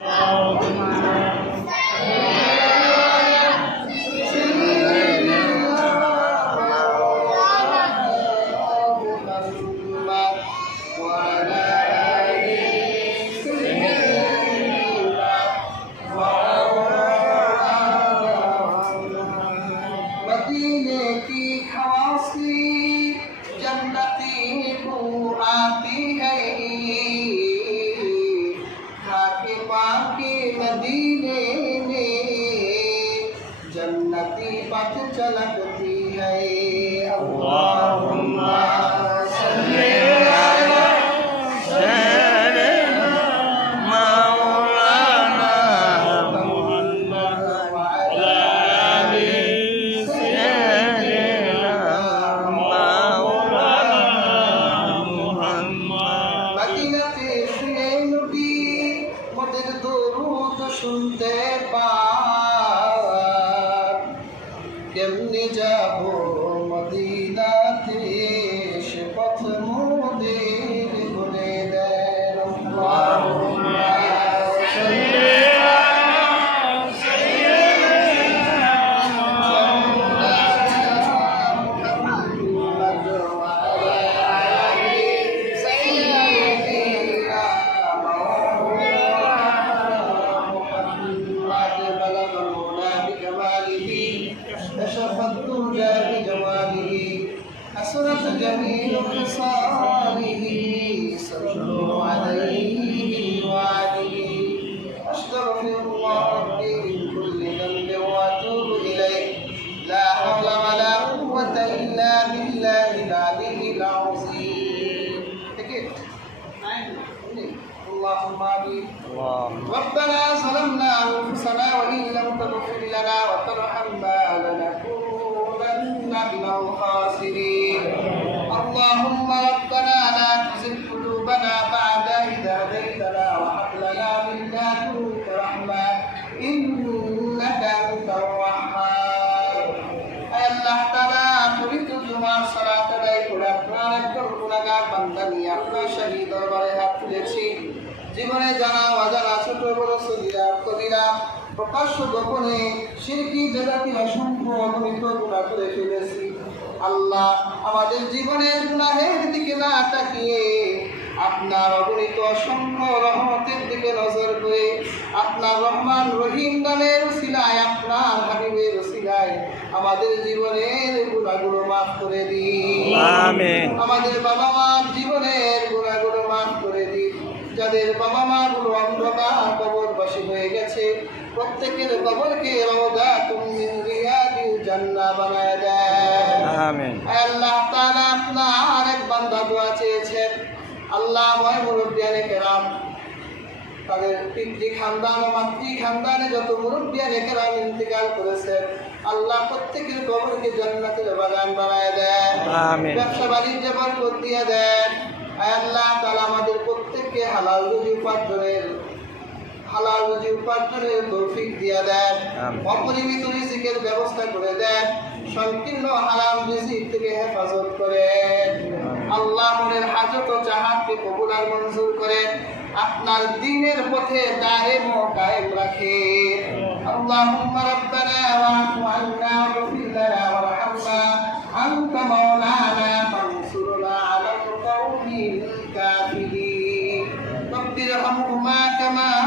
啊 पथ चलकती है কেমনে যাব? حسنت جميع خصاله. صلوا عليه وعليه أستغفر الله ربي من كل ذنب وأتوب إليه. لا حول ولا قوة إلا بالله العلي العظيم. اللهم آمين. ربنا ظلمنا أنفسنا وإن لم تغفر لنا وترحمنا لنكونن من الخاسرين اللهم ربنا لا تزغ قلوبنا بعد إذ هديتنا وهب لنا من لدنك رحمة إنك أنت الوهاب আল্লাহ তাআলা পবিত্র জুমার সালাত আদায় করে আপনার একজন গুণাগার বান্দা নিয়ে আপনার শাহী দরবারে হাত তুলেছি জীবনে জানা অজানা ছোট বড় সগিরা কবিরা প্রকাশ্য গোপনে শিরকি জগতি অসংখ্য অগণিত গুণা করে ফেলেছি। আল্লাহ আমাদের জীবনের গুনাহের দিকে না তাকিয়ে আপনার অগণিত অসংখ্য রহমতের দিকে নজর করে আপনার রহমান রহিম নামের সিলায় আপনার হাবিবের সিলায় আমাদের জীবনের গুণাগুলো মাফ করে দিন। আমাদের বাবা মার জীবনের গুণাগুলো মাফ করে দিন। যাদের বাবা মা প্রত্যেকের কবরকে রওদা তুমি রিয়াদিল জান্নাহ বানায় দেয়। আমিন। আল্লাহ তাআলা আপনার এক বান্দা দোয়া চেয়েছেন। আল্লাহ ময় মুরব্বিয়ানে কেরাম তাদের পিতৃ খানদান ও মাতৃ খানদানে যত মুরব্বিয়ানে কেরাম ইন্তেকাল করেছেন আল্লাহ প্রত্যেকের কবরকে জান্নাতের বাগান বানায় দেন আমিন। ব্যবসা বাণিজ্য বরকত দিয়ে দেন আল্লাহ তাআলা আমাদের প্রত্যেককে হালাল রুজি উপার্জনের হালাল রুজি উপার্জনের তৌফিক দিয়ে দেন আমিন। অপরিমিত রিজিকের ব্যবস্থা করে দেন সংকীর্ণ হারাম রিজিক থেকে হেফাজত করেন আল্লাহ মনের হাজত ও চাহাতকে কবুল আর মঞ্জুর করেন আপনার দিনের পথে দায়েম ও কায়েম রাখেন اللهم ربنا واعف عنا واغفر لنا وارحمنا أنت مولانا فانصرنا على القوم الكافرين رب ارحمهما كما ربياني صغيرا